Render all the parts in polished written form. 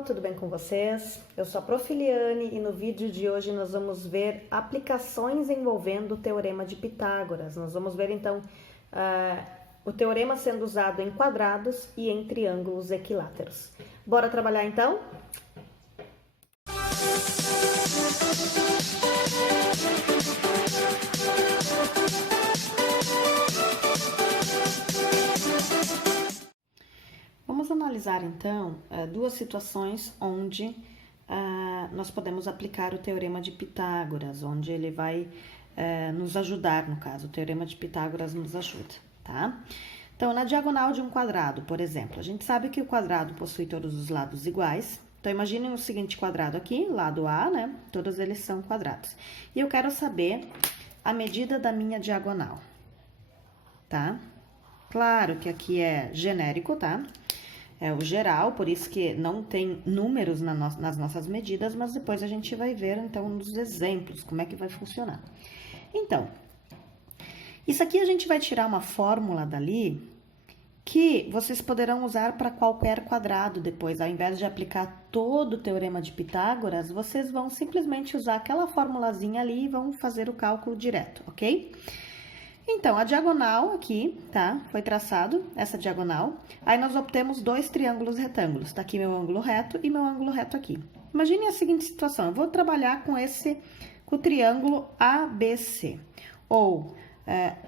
pessoal, tudo bem com vocês? Eu sou a Prof. Liane e no vídeo de hoje nós vamos ver aplicações envolvendo o Teorema de Pitágoras. Nós vamos ver então o teorema sendo usado em quadrados e em triângulos equiláteros. Bora trabalhar então? Vamos analisar então duas situações onde nós podemos aplicar o Teorema de Pitágoras, onde ele vai nos ajudar, no caso, o Teorema de Pitágoras nos ajuda, tá? Então, na diagonal de um quadrado, por exemplo, a gente sabe que o quadrado possui todos os lados iguais. Então, imaginem o seguinte quadrado aqui, lado A, né? Todos eles são quadrados. E eu quero saber a medida da minha diagonal, tá? Claro que aqui é genérico, tá? É o geral, por isso que não tem números nas nossas medidas, mas depois a gente vai ver, então, nos exemplos, como é que vai funcionar. Então, isso aqui a gente vai tirar uma fórmula dali que vocês poderão usar para qualquer quadrado depois. Ao invés de aplicar todo o Teorema de Pitágoras, vocês vão simplesmente usar aquela formulazinha ali e vão fazer o cálculo direto, ok? Então, a diagonal aqui, tá? Foi traçado essa diagonal. Aí, nós obtemos dois triângulos retângulos. Tá aqui meu ângulo reto e meu ângulo reto aqui. Imagine a seguinte situação. Eu vou trabalhar com o triângulo ABC. Ou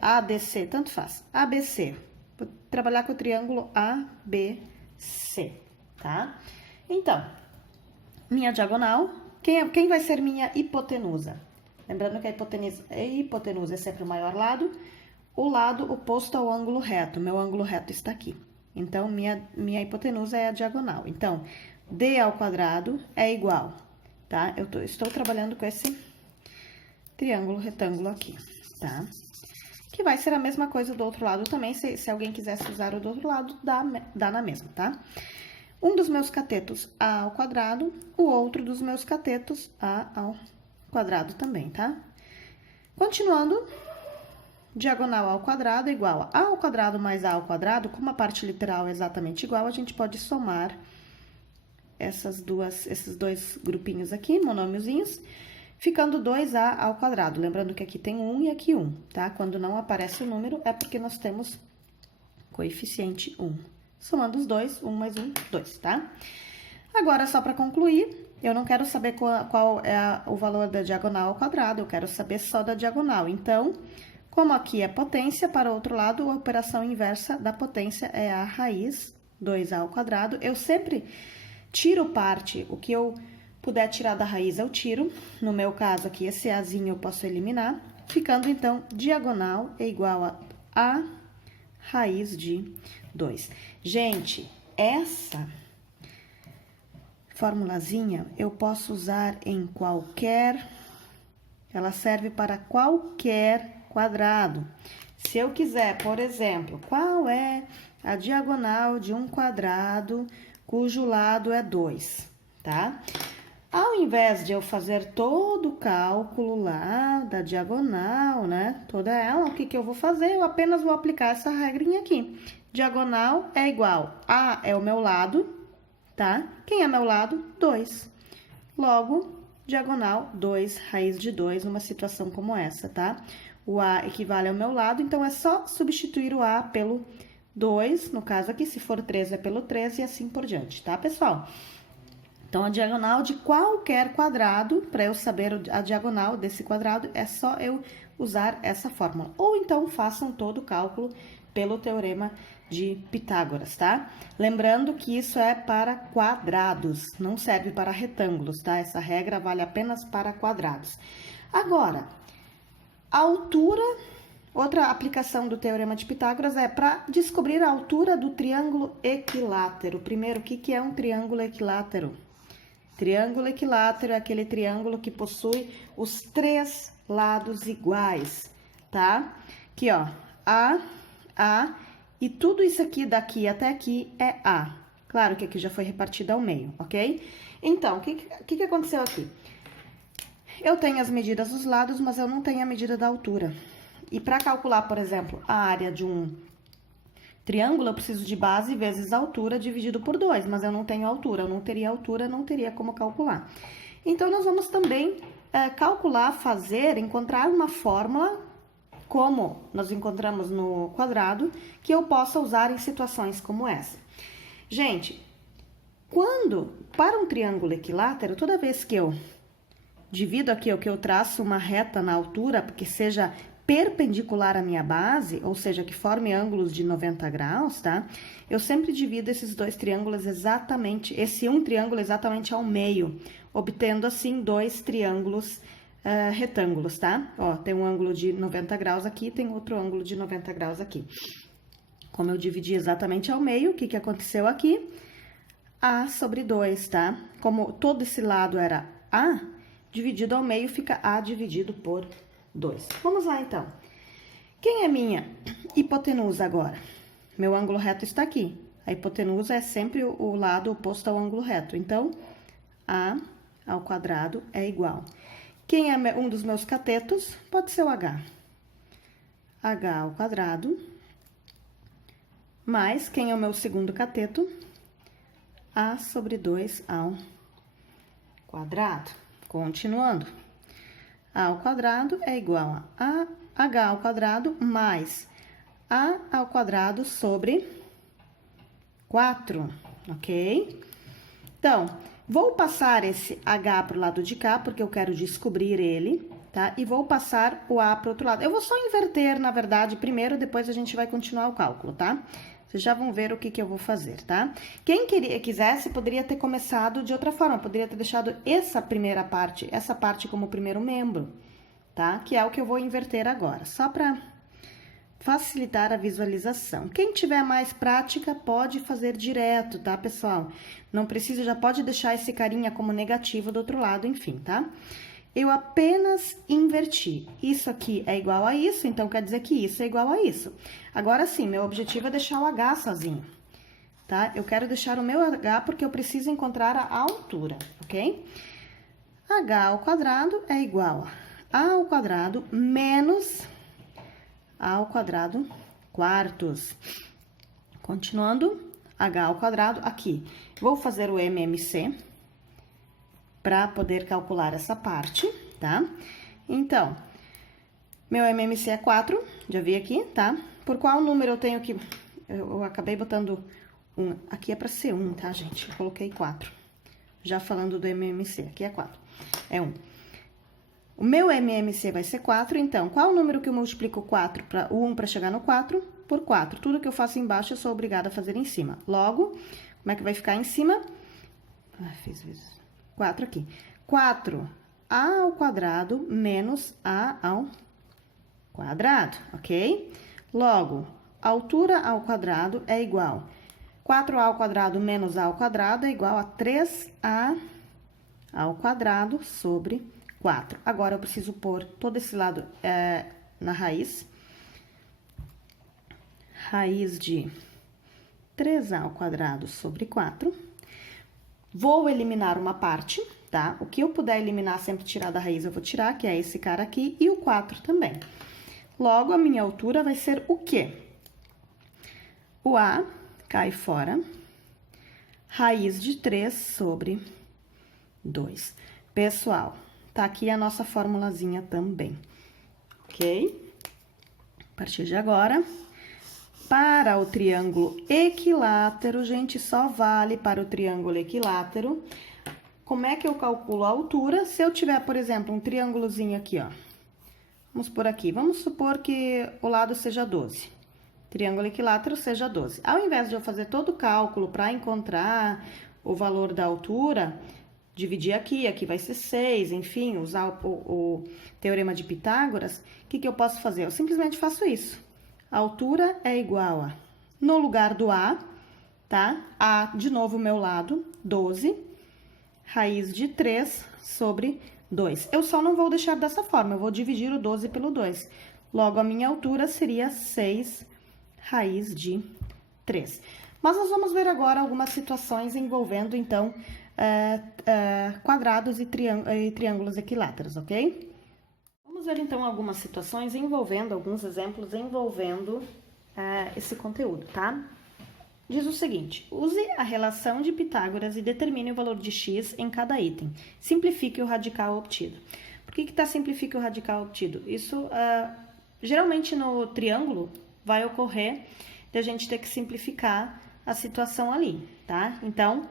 ADC, tanto faz. ABC. Vou trabalhar com o triângulo ABC, tá? Então, minha diagonal. Quem vai ser minha hipotenusa? Lembrando que a hipotenusa é sempre o maior lado, o lado oposto ao ângulo reto. Meu ângulo reto está aqui. Então, minha hipotenusa é a diagonal. Então, D ao quadrado é igual, tá? Eu estou trabalhando com esse triângulo retângulo aqui, tá? Que vai ser a mesma coisa do outro lado também. Se alguém quisesse usar o do outro lado, dá na mesma, tá? Um dos meus catetos A ao quadrado, o outro dos meus catetos A ao quadrado também, tá? Continuando, diagonal ao quadrado é igual a ao quadrado mais a ao quadrado, como a parte literal é exatamente igual, a gente pode somar esses dois grupinhos aqui, monômiozinhos, ficando 2a ao quadrado. Lembrando que aqui tem 1 e aqui 1, tá? Quando não aparece o número, é porque nós temos coeficiente 1. Somando os dois, 1 mais 1, 2, tá? Agora, só para concluir, eu não quero saber qual é o valor da diagonal ao quadrado, eu quero saber só da diagonal. Então, como aqui é potência, para o outro lado, a operação inversa da potência é a raiz 2a ao quadrado. Eu sempre tiro parte, o que eu puder tirar da raiz eu tiro. No meu caso aqui, esse azinho eu posso eliminar, ficando então, diagonal é igual a raiz de 2. Gente, essa formulazinha eu posso usar em qualquer, ela serve para qualquer quadrado. Se eu quiser, por exemplo, qual é a diagonal de um quadrado cujo lado é 2, tá? Ao invés de eu fazer todo o cálculo lá da diagonal, né, toda ela, o que eu vou fazer? Eu apenas vou aplicar essa regrinha aqui. Diagonal é igual a é o meu lado, tá? Quem é meu lado? 2. Logo, diagonal 2, raiz de 2, numa situação como essa, tá? O A equivale ao meu lado, então é só substituir o A pelo 2, no caso aqui, se for 3 é pelo 3 e assim por diante, tá, pessoal? Então, a diagonal de qualquer quadrado, para eu saber a diagonal desse quadrado, é só eu usar essa fórmula. Ou então, façam todo o cálculo pelo Teorema de Pitágoras, tá? Lembrando que isso é para quadrados, não serve para retângulos, tá? Essa regra vale apenas para quadrados. Agora, a altura, outra aplicação do Teorema de Pitágoras é para descobrir a altura do triângulo equilátero. Primeiro, o que é um triângulo equilátero? Triângulo equilátero é aquele triângulo que possui os três lados iguais, tá? Aqui, ó, A, e tudo isso aqui daqui até aqui é A. Claro que aqui já foi repartido ao meio, ok? Então, o que aconteceu aqui? Eu tenho as medidas dos lados, mas eu não tenho a medida da altura. E para calcular, por exemplo, a área de Triângulo, eu preciso de base vezes altura dividido por 2, mas eu não tenho altura, não teria como calcular. Então, nós vamos também calcular, encontrar uma fórmula, como nós encontramos no quadrado, que eu possa usar em situações como essa. Gente, para um triângulo equilátero, toda vez que eu divido aqui, que eu traço uma reta na altura, que seja perpendicular à minha base, ou seja, que forme ângulos de 90 graus, tá? Eu sempre divido esses dois triângulos exatamente, triângulo exatamente ao meio, obtendo assim dois triângulos retângulos, tá? Ó, tem um ângulo de 90 graus aqui, tem outro ângulo de 90 graus aqui. Como eu dividi exatamente ao meio, o que aconteceu aqui? A sobre 2, tá? Como todo esse lado era A, dividido ao meio fica A dividido por 2. Vamos lá, então. Quem é minha hipotenusa agora? Meu ângulo reto está aqui. A hipotenusa é sempre o lado oposto ao ângulo reto. Então, A ao quadrado é igual. Quem é um dos meus catetos? Pode ser o H. H ao quadrado. Mais, quem é o meu segundo cateto? A sobre 2 ao quadrado. Continuando. A ao quadrado é igual a H ao quadrado mais A ao quadrado sobre 4, ok? Então, vou passar esse H para o lado de cá, porque eu quero descobrir ele, tá? E vou passar o A para o outro lado. Eu vou só inverter, na verdade, primeiro, depois a gente vai continuar o cálculo, tá? Vocês já vão ver o que eu vou fazer, tá? Quem quisesse, poderia ter começado de outra forma. Poderia ter deixado essa parte como primeiro membro, tá? Que é o que eu vou inverter agora, só para facilitar a visualização. Quem tiver mais prática, pode fazer direto, tá, pessoal? Não precisa, já pode deixar esse carinha como negativo do outro lado, enfim, tá? Eu apenas inverti. Isso aqui é igual a isso, então quer dizer que isso é igual a isso. Agora sim, meu objetivo é deixar o H sozinho, tá? Eu quero deixar o meu H porque eu preciso encontrar a altura, ok? H ao quadrado é igual a A ao quadrado menos A ao quadrado quartos. Continuando, H ao quadrado aqui. Vou fazer o MMC para poder calcular essa parte, tá? Então, meu MMC é 4, já vi aqui, tá? Por qual número eu tenho que... Eu acabei botando 1, aqui é para ser 1, tá, gente? Eu coloquei 4, já falando do MMC, aqui é 4, é 1. O meu MMC vai ser 4, então, qual o número que eu multiplico o 1 para chegar no 4? Por 4. Tudo que eu faço embaixo, eu sou obrigada a fazer em cima. Logo, como é que vai ficar em cima? Fiz vezes 4 aqui. 4A ao quadrado menos A ao quadrado, ok? Logo, altura ao quadrado é igual. 4A ao quadrado menos A ao quadrado é igual a 3A ao quadrado sobre 4. Agora, eu preciso pôr todo esse lado na raiz. Raiz de 3A ao quadrado sobre 4. Vou eliminar uma parte, tá? O que eu puder eliminar, sempre tirar da raiz, eu vou tirar, que é esse cara aqui, e o 4 também. Logo, a minha altura vai ser o quê? O A cai fora. Raiz de 3 sobre 2. Pessoal, tá aqui a nossa formulazinha também, ok? A partir de agora, para o triângulo equilátero, gente, só vale para o triângulo equilátero. Como é que eu calculo a altura? Se eu tiver, por exemplo, um triângulozinho aqui, ó. Vamos por aqui. Vamos supor que o lado seja 12. Triângulo equilátero seja 12. Ao invés de eu fazer todo o cálculo para encontrar o valor da altura, dividir aqui vai ser 6, enfim, usar o teorema de Pitágoras, o que eu posso fazer? Eu simplesmente faço isso. A altura é igual a, no lugar do A, tá? A, de novo, o meu lado, 12, raiz de 3 sobre 2. Eu só não vou deixar dessa forma, eu vou dividir o 12 pelo 2. Logo, a minha altura seria 6 raiz de 3. Mas nós vamos ver agora algumas situações envolvendo, então, quadrados e triângulos equiláteros, ok? Vamos ver, então, algumas situações envolvendo, alguns exemplos envolvendo esse conteúdo, tá? Diz o seguinte: use a relação de Pitágoras e determine o valor de x em cada item. Simplifique o radical obtido. Por que está simplifique o radical obtido? Isso, geralmente no triângulo, vai ocorrer de a gente ter que simplificar a situação ali, tá? Então,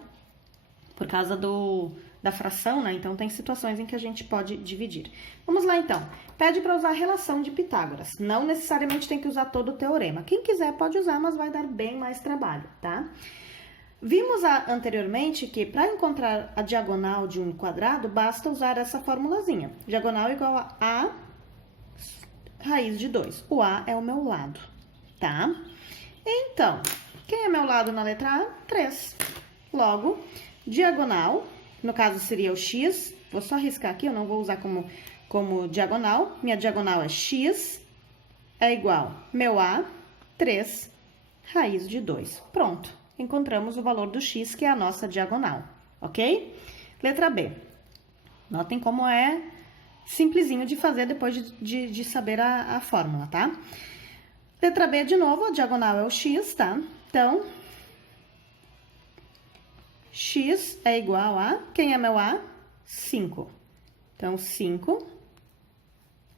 por causa da fração, né? Então, tem situações em que a gente pode dividir. Vamos lá, então. Pede para usar a relação de Pitágoras. Não necessariamente tem que usar todo o teorema. Quem quiser pode usar, mas vai dar bem mais trabalho, tá? Vimos anteriormente que para encontrar a diagonal de um quadrado, basta usar essa formulazinha. Diagonal igual a A raiz de 2. O A é o meu lado, tá? Então, quem é meu lado na letra A? 3. Logo, diagonal, no caso seria o x, vou só riscar aqui, eu não vou usar como diagonal. Minha diagonal é x, é igual meu A, 3, raiz de 2. Pronto, encontramos o valor do x, que é a nossa diagonal, ok? Letra B. Notem como é simplesinho de fazer depois de saber a fórmula, tá? Letra B, de novo, a diagonal é o x, tá? Então, x é igual a... Quem é meu A? 5. Então, 5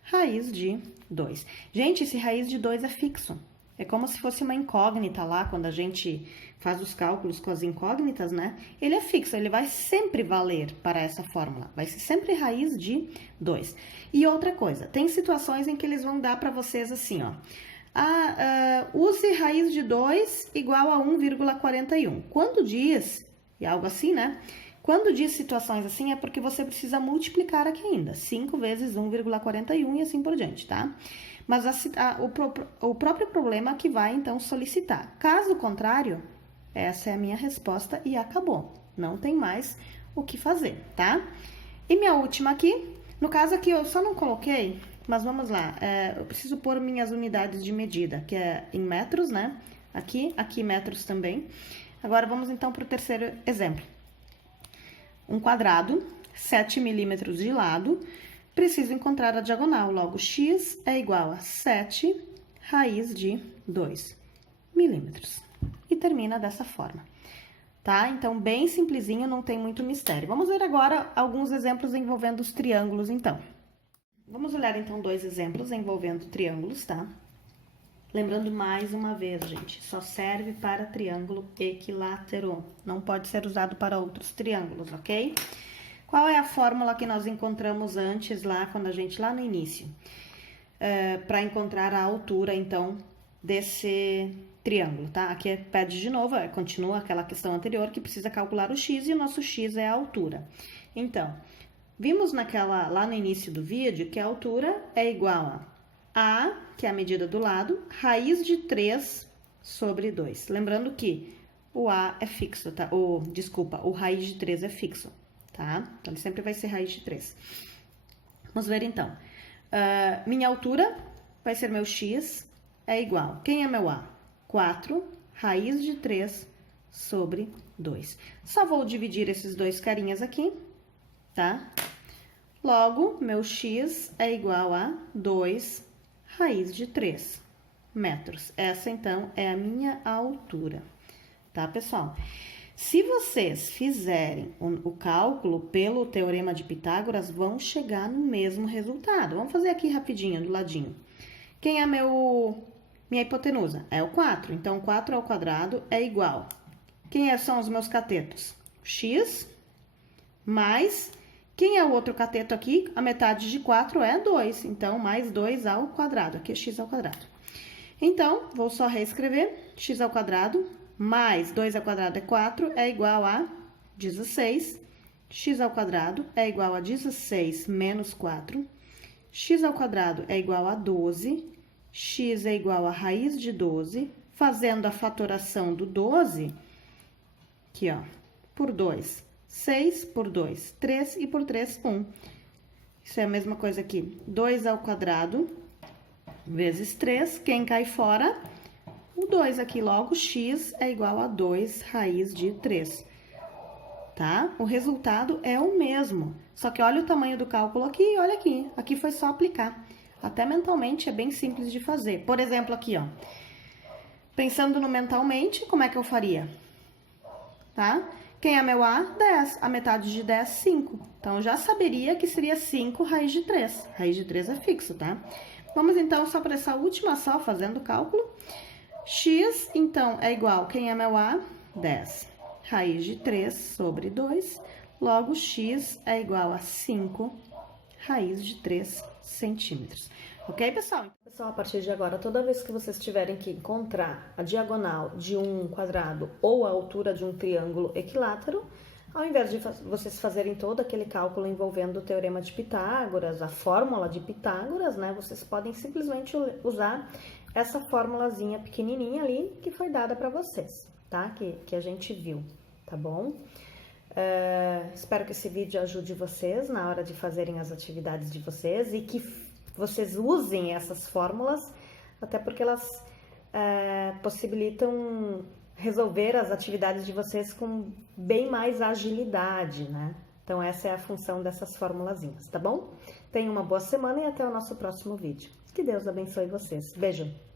raiz de 2. Gente, esse raiz de 2 é fixo. É como se fosse uma incógnita lá, quando a gente faz os cálculos com as incógnitas, né? Ele é fixo, ele vai sempre valer para essa fórmula. Vai ser sempre raiz de 2. E outra coisa, tem situações em que eles vão dar para vocês assim, ó. Use raiz de 2 igual a 1,41. Quando diz, e algo assim, né? Quando diz situações assim, é porque você precisa multiplicar aqui ainda. 5 vezes 1,41 e assim por diante, tá? Mas o próprio problema que vai, então, solicitar. Caso contrário, essa é a minha resposta e acabou. Não tem mais o que fazer, tá? E minha última aqui, no caso aqui eu só não coloquei, mas vamos lá. Eu preciso pôr minhas unidades de medida, que é em metros, né? Aqui metros também. Agora, vamos então para o terceiro exemplo. Um quadrado, 7 milímetros de lado, preciso encontrar a diagonal. Logo, x é igual a 7 raiz de 2 milímetros. E termina dessa forma, tá? Então, bem simplesinho, não tem muito mistério. Vamos ver agora alguns exemplos envolvendo os triângulos, então. Vamos olhar, então, 2 exemplos envolvendo triângulos, tá? Lembrando mais uma vez, gente, só serve para triângulo equilátero, não pode ser usado para outros triângulos, ok? Qual é a fórmula que nós encontramos antes lá, lá no início? Para encontrar a altura, então, desse triângulo, tá? Aqui pede de novo, continua aquela questão anterior que precisa calcular o x e o nosso x é a altura. Então, vimos lá no início do vídeo que a altura é igual a, que é a medida do lado, raiz de 3 sobre 2. Lembrando que o A é fixo, tá? O raiz de 3 é fixo, tá? Então, ele sempre vai ser raiz de 3. Vamos ver, então. Minha altura vai ser meu x, é igual. Quem é meu A? 4 raiz de 3 sobre 2. Só vou dividir esses dois carinhas aqui, tá? Logo, meu x é igual a 2 raiz de 3 metros. Essa, então, é a minha altura, tá, pessoal? Se vocês fizerem o cálculo pelo teorema de Pitágoras, vão chegar no mesmo resultado. Vamos fazer aqui rapidinho, do ladinho. Quem é minha hipotenusa? É o 4. Então, 4 ao quadrado é igual. Quem são os meus catetos? X mais... Quem é o outro cateto aqui? A metade de 4 é 2. Então, mais 2 ao quadrado. Aqui é x ao quadrado. Então, vou só reescrever. X ao quadrado mais 2 ao quadrado é 4 é igual a 16. X ao quadrado é igual a 16 menos 4. X ao quadrado é igual a 12. X é igual a raiz de 12. Fazendo a fatoração do 12, aqui, ó, por 2. 6 por 2, 3 e por 3, 1. Isso é a mesma coisa aqui. 2 ao quadrado vezes 3. Quem cai fora? O 2 aqui. Logo, x é igual a 2 raiz de 3. Tá? O resultado é o mesmo. Só que olha o tamanho do cálculo aqui e olha aqui. Aqui foi só aplicar. Até mentalmente é bem simples de fazer. Por exemplo, aqui, ó. Pensando no mentalmente, como é que eu faria? Tá? Quem é meu A? 10. A metade de 10, 5. Então, eu já saberia que seria 5 raiz de 3. Raiz de 3 é fixo, tá? Vamos, então, só para essa última só, fazendo o cálculo. X, então, é igual, quem é meu A? 10. Raiz de 3 sobre 2. Logo, x é igual a 5 raiz de 3 centímetros. Ok, pessoal? Pessoal, a partir de agora, toda vez que vocês tiverem que encontrar a diagonal de um quadrado ou a altura de um triângulo equilátero, ao invés de vocês fazerem todo aquele cálculo envolvendo o teorema de Pitágoras, a fórmula de Pitágoras, né? Vocês podem simplesmente usar essa formulazinha pequenininha ali que foi dada para vocês, tá? Que a gente viu, tá bom? Espero que esse vídeo ajude vocês na hora de fazerem as atividades de vocês e que vocês usem essas fórmulas, até porque elas possibilitam resolver as atividades de vocês com bem mais agilidade, né? Então, essa é a função dessas formulazinhas, tá bom? Tenham uma boa semana e até o nosso próximo vídeo. Que Deus abençoe vocês. Beijo!